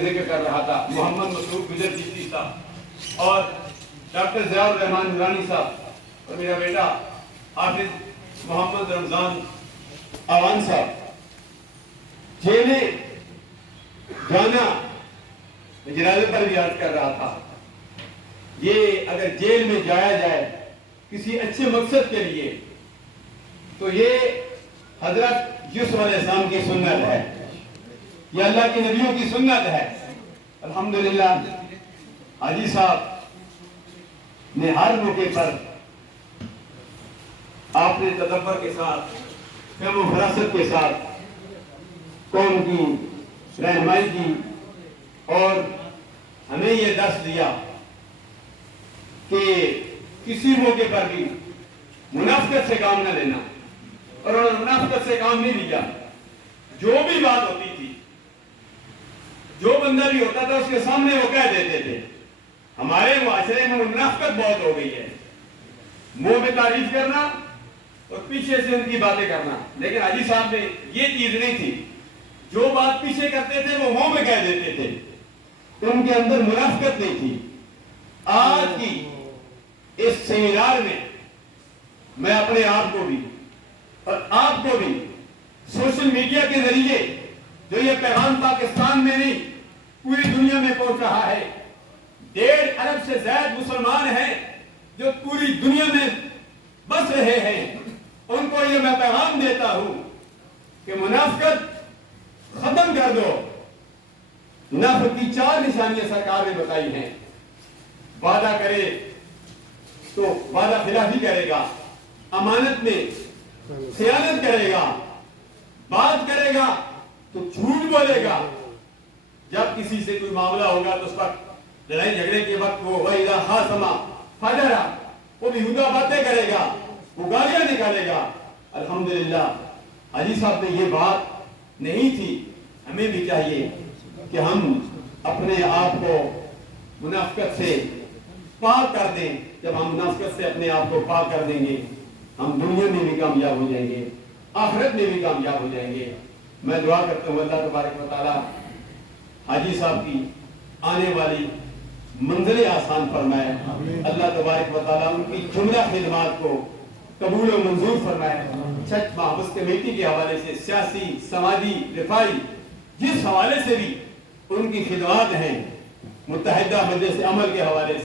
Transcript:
ذکر کر رہا تھا محمد مسعود گجر چشتی صاحب اور ڈاکٹر ضیاء الرحمان نورانی صاحب اور میرا بیٹا حافظ محمد رمضان آوان صاحب جیلے جانا جنازے پر بھی عرض کر رہا تھا. یہ اگر جیل میں جایا جائے کسی اچھے مقصد کے لیے تو یہ حضرت یوسف علیہ السلام کی سنت ہے, یہ اللہ کے نبیوں کی سنت ہے. الحمدللہ حاجی صاحب نے ہر موقع پر آپ نے تدبر کے ساتھ فہم و فراست کے ساتھ قوم کی رہنمائی کی اور ہمیں یہ درس دیا کہ کسی موقع پر بھی منافقت سے کام نہ لینا, اور انہوں نے منافقت سے کام نہیں لیا. جو بھی بات ہوتی تھی, جو بندہ بھی ہوتا تھا اس کے سامنے وہ کہہ دیتے تھے. ہمارے معاشرے میں منافقت بہت ہو گئی ہے, منہ میں تعریف کرنا اور پیچھے سے ان کی باتیں کرنا. لیکن حاجی صاحب میں یہ چیز نہیں تھی, جو بات پیچھے کرتے تھے وہ منہ میں کہہ دیتے تھے, ان کے اندر منافقت نہیں تھی. آج کی اس سیمینار میں اپنے آپ کو بھی اور آپ کو بھی سوشل میڈیا کے ذریعے جو یہ پیغام پاکستان میں نہیں پوری دنیا میں پہنچ رہا ہے, 1.5 ارب سے زائد مسلمان ہیں جو پوری دنیا میں بس رہے ہیں, ان کو یہ میں پیغام دیتا ہوں کہ منافقت ختم کر دو. نفرت کی 4 نشانیاں سرکار نے بتائی ہیں. وعدہ کرے تو وعدہ خلافی کرے گا, امانت میں خیانت کرے گا, بات کرے گا تو جھوٹ بولے گا, جب کسی سے کوئی معاملہ ہوگا تو اس وقت لڑائی جھگڑے کے وقت وہ وَإِذَا خَاصَمَ فَجَرَ, وہ بیہودہ باتیں کرے گا, وہ گالیاں نکالے گا. الحمدللہ حاجی صاحب نے یہ بات نہیں تھی. ہمیں بھی چاہیے کہ ہم اپنے آپ کو منافقت سے پاک کر دیں. جب ہم منافقت سے اپنے آپ کو پاک کر دیں گے ہم دنیا میں بھی کامیاب ہو جائیں گے, آخرت میں بھی کامیاب ہو جائیں گے. میں دعا کرتا ہوں اللہ تبارک و تعالی حاجی صاحب کی آنے والی منزلیں آسان فرمائے. اللہ تبارک و تعالی ان کی جملہ خدمات کو قبول و منظور فرمائے. چرچ محافظ کمیٹی کے حوالے سے, سیاسی, سماجی, رفائی, جس حوالے سے بھی ان کی خدمات ہیں, متحدہ مجلس عمل کے حوالے سے